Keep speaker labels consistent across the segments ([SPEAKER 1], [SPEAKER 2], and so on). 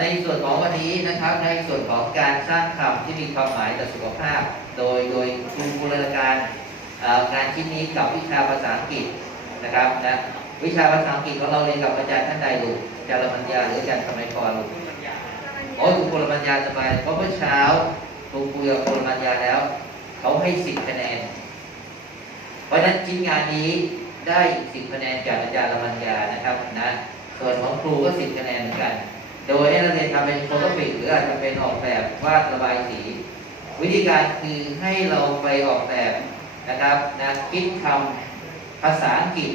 [SPEAKER 1] ในส่วนของวันนี้นะครับ ในส่วนของการสร้างคำที่มีความหมายต่อสุขภาพ โดยโดยครูบูรณาการงานชิ้นนี้กับวิชาภาษาอังกฤษนะครับนะวิชาภาษาอังกฤษของเราเรียนกับอาจารย์ท่านใดลูกอาจารย์ละมัญญาหรืออาจารย์สมัยก่อนลูกโอ้ยครูบูรณาญาสบายเพราะเมื่อเช้าครูคุยกับครูบูรณาญาแล้ว เขาให้สิบคะแนน เพราะฉะนั้นชิ้นงานนี้ได้สิบคะแนนจากอาจารย์ละมัญญานะครับนะส่วนของครูก็สิบคะแนนเหมือนกัน โดยให้นักเรียนทำเป็นโฟโตปิกหรืออาจจะเป็นออกแบบวาดระบายสี วิธีการคือให้เราไปออกแบบนะครับนะคิดคำภาษาอังกฤษ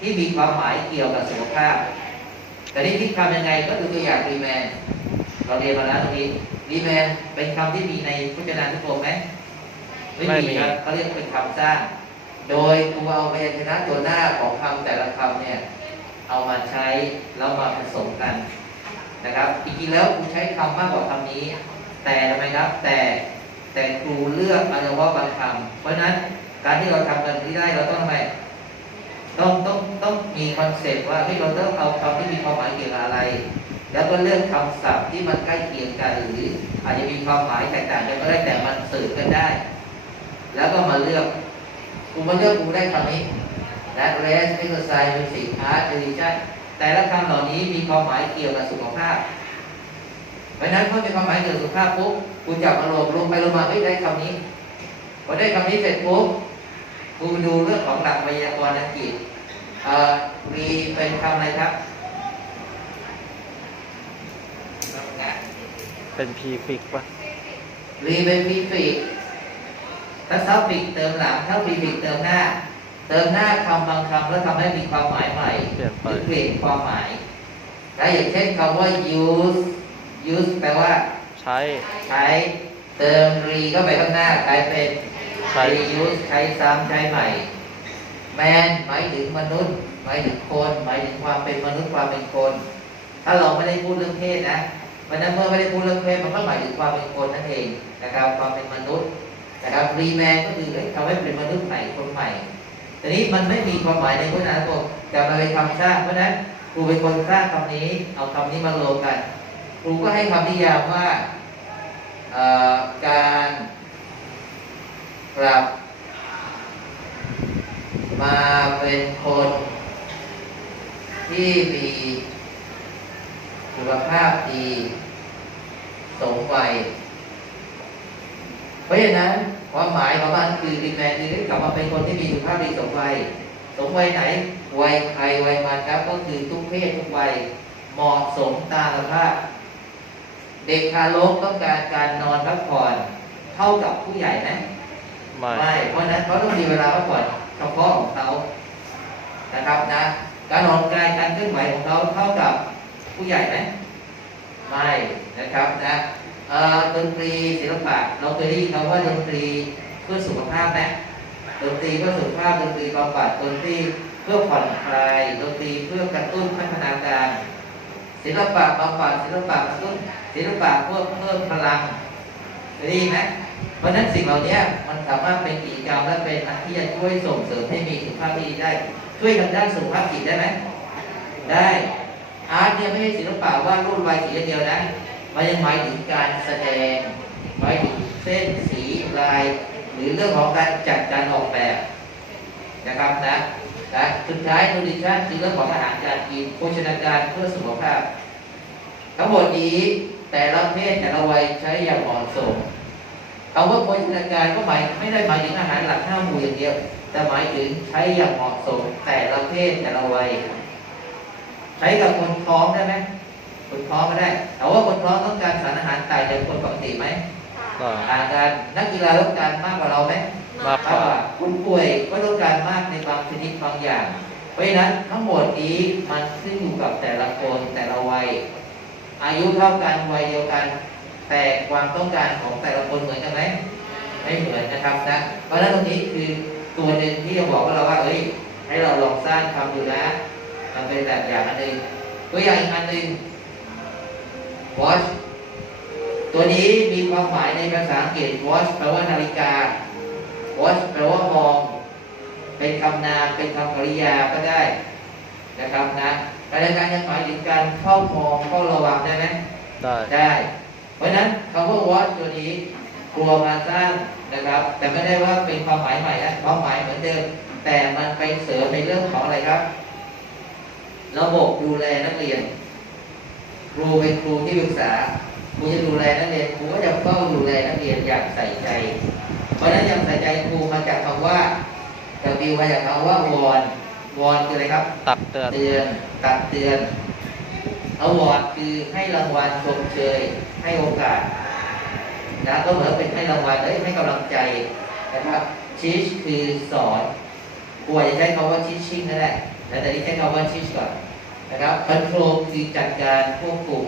[SPEAKER 1] ที่มีความหมายเกี่ยวกับสุขภาพ แต่นี่คิดคำยังไงก็คือตัวอย่างรีแมน เราเรียนมาแล้วตรงนี้รีแมนเป็นคำที่มีในพจนานุกรมไหมไม่มีครับเขาเรียกเป็นคำสร้าง โดยครูเอาพยัญชนะตัวหน้าของคำแต่ละคำเนี่ยเอามาใช้แล้วมาผสมกัน นะครับจริงๆแล้วครูใช้คำมากกว่าคำนี้ แต่ทำไมครับ แต่แต่ครูเลือกเอาเฉพาะบางคำเพราะฉะนั้นการที่เราทำกันที่ได้เราต้องทำไมต้องต้องต้องมีคอนเซ็ปต์ว่าเฮ้ยเราต้องเอาคำที่มีความหมายเกี่ยวกับอะไร แล้วก็เลือกคำศัพท์ที่มันใกล้เคียงกันหรือ อาจจะมีความหมายแตกต่างกันก็ได้แต่มันสื่อกันได้ แล้วก็มาเลือกกูมาเลือกกูได้คำนี้และ rest exercise music art religion แต่ละคำเหล่านี้มีความหมายเกี่ยวกับสุขภาพเพราะฉะนั้นเมื่อมีความหมายเกี่ยวกับสุขภาพปุ๊บกูจับอารมณ์ลงไปลงมาไม่ได้คำนี้พอได้คำนี้เสร็จปุ๊บกูดูเรื่องของหลักไวยากรณ์อังกฤษเอ่อมีเป็นคำอะไรครับนะ
[SPEAKER 2] เป็นพีฟิกปะ
[SPEAKER 1] รีเป็นพีฟิกถ้าซับฟิกเติมหลังถ้าพีฟิกเติมหน้า เติมหน้าคำบางคำแล้วทำให้มีความหมายใหม่
[SPEAKER 2] เปลี่ยน
[SPEAKER 1] ห
[SPEAKER 2] ไป
[SPEAKER 1] รือเปลี่ยนความหมายและอย่างเช่นคำว่า use use แปลว่า
[SPEAKER 2] ใช้
[SPEAKER 1] ใช้ เติม re เข้าไปข้างหน้ากลายเป็น
[SPEAKER 2] ใช้
[SPEAKER 1] reuse ใช้ซ้ำใช้ใหม่ man หมายถึงมนุษย์ หมายถึงคน หมายถึงความเป็นมนุษย์ความเป็นคน ถ้าเราไม่ได้พูดเรื่องเพศนะเพราะฉะนั้นเมื่อไม่ได้พูดเรื่องเพศมันก็หมายถึงความเป็นคนนั่นเองนะครับ ความเป็นมนุษย์นะครับ reman ก็คือเอ้ยทำให้เป็นมนุษย์ใหม่คนใหม่ ทีนี้มันไม่มีความหมายในพุทธนานุกรมแต่เราไปทำสร้างเพราะนั้นครูเป็นคนสร้างคำนี้ เอาคำนี้มารวมกัน ครูก็ให้คำนิยามว่าการกลับ มาเป็นคนที่มีสุขภาพดีสมวัยเพราะฉะนั้น ความหมายของมันคือดีแมนคือกลับมาเป็นคนที่มีสุขภาพดีสมวัยสมวัยไหน วัยใครวัยมันครับ ก็คือทุกเพศทุกวัยเหมาะสมตามสภาพ เด็กทารกต้องการการนอนพักผ่อนเท่ากับผู้ใหญ่ไหม
[SPEAKER 2] ไม่
[SPEAKER 1] ไม่เพราะฉะนั้นเขาต้องมีเวลาพักผ่อนเฉพาะของเขานะครับนะ การออกกำลังกายการเคลื่อนไหวของเขาเท่ากับผู้ใหญ่ไหมไม่นะครับนะเอ่อ ดนตรีศิลปะเราเคยได้ยินคำว่าดนตรีเพื่อสุขภาพไหมดนตรีเพื่อสุขภาพดนตรีบำบัดดนตรีเพื่อผ่อนคลายดนตรีเพื่อกระตุ้นพัฒนาการ ศิลปะบำบัดศิลปะกระตุ้นศิลปะเพื่อเพิ่มพลังเคยได้ยินไหมเพราะฉะนั้นสิ่งเหล่านี้มันสามารถเป็นกิจกรรมและเป็นอันที่จะช่วยส่งเสริมให้มีสุขภาพดีได้ ช่วยทางด้านสุขภาพจิตได้ไหมได้อาร์ตเนี่ยไม่ใช่ศิลปะว่ารูประบายสีเดียวนะ มันยังหมายถึงการแสดงหมายถึงเส้นสีลาย หรือเรื่องของการจัดการออกแบบนะครับนะนะสุดท้ายนูทริชั่นคือเรื่องของอาหารการกินโภชนาการเพื่อสุขภาพ ทั้งหมดนี้แต่ละเพศแต่ละวัยใช้อย่างเหมาะสมคำว่าโภชนาการก็หมายไม่ได้หมายถึงอาหารหลักห้าหมู่อย่างเดียว แต่หมายถึงใช้อย่างเหมาะสมแต่ละเพศแต่ละวัย ใช้กับคนท้องได้ไหม คนท้องก็ได้แต่ว่าคนท้องต้องการสารอาหารต่างจากคนปกติไหม
[SPEAKER 2] ก็
[SPEAKER 1] ต่างกันนักกีฬาต้องการมากกว่าเราไหม
[SPEAKER 2] มากกว่า
[SPEAKER 1] คนป่วยก็ต้องการมากในบางชนิดบางอย่าง เพราะฉะนั้นทั้งหมดนี้มันขึ้นอยู่กับแต่ละคนแต่ละวัย อายุเท่ากันวัยเดียวกัน แต่ความต้องการของแต่ละคนเหมือนกันไหมไม่เหมือนนะครับนะเพราะฉะนั้นตรงนี้คือตัวหนึ่งที่จะบอกกับเราว่าเอ้ยให้เราลองสร้างคำดูนะมันเป็นแบบอย่างอันหนึ่งตัวอย่างอีกอันหนึ่ง watch ตัวนี้มีความหมายในภาษาอังกฤษ watch แปลว่านาฬิกา watch แปลว่ามอง เป็นคำนามเป็นคำกริยาก็ได้นะครับนะการจัดการยังหมายถึงการเฝ้ามองเฝ้าระวังได้ไหม
[SPEAKER 2] ได้
[SPEAKER 1] ได้ เพราะฉะนั้นคำว่า watch ตัวนี้ครัวมาสร้างนะครับ แต่ไม่ได้ว่าเป็นความหมายใหม่นะความหมายเหมือนเดิม แต่มันไปเสริมในเรื่องของอะไรครับ ระบบดูแลนักเรียน ครูเป็นครูที่ปรึกษาครูจะดูแลนักเรียนครูก็จะเฝ้าดูแลนักเรียนอย่างใส่ใจ เพราะฉะนั้นอย่างใส่ใจครูมาจากคำว่าจะวิวมาจากคำว่าวอนวอนคืออะไรครับ
[SPEAKER 2] ตักเตือน
[SPEAKER 1] เตือนตักเตือนอวอร์ดคือให้รางวัลชมเชยให้โอกาสนะก็เหมือนเป็นให้รางวัลเอ้ยให้กำลังใจนะครับชีชคือสอนครูอาจจะใช้คำว่า teaching นั่นแหละแต่แต่นี้ใช้คำว่า teach ก่อน นะครับคอนโทรลคือจัดการควบคุม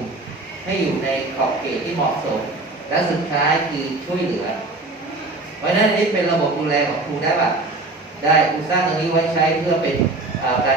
[SPEAKER 1] ให้อยู่ในขอบเขตที่เหมาะสม และสุดท้ายคือช่วยเหลือ เพราะฉะนั้นนนี้เป็นระบบดูแลของครูได้ป่ะได้ครูสร้างตรงนี้ไว้ใช้เพื่อเป็นการ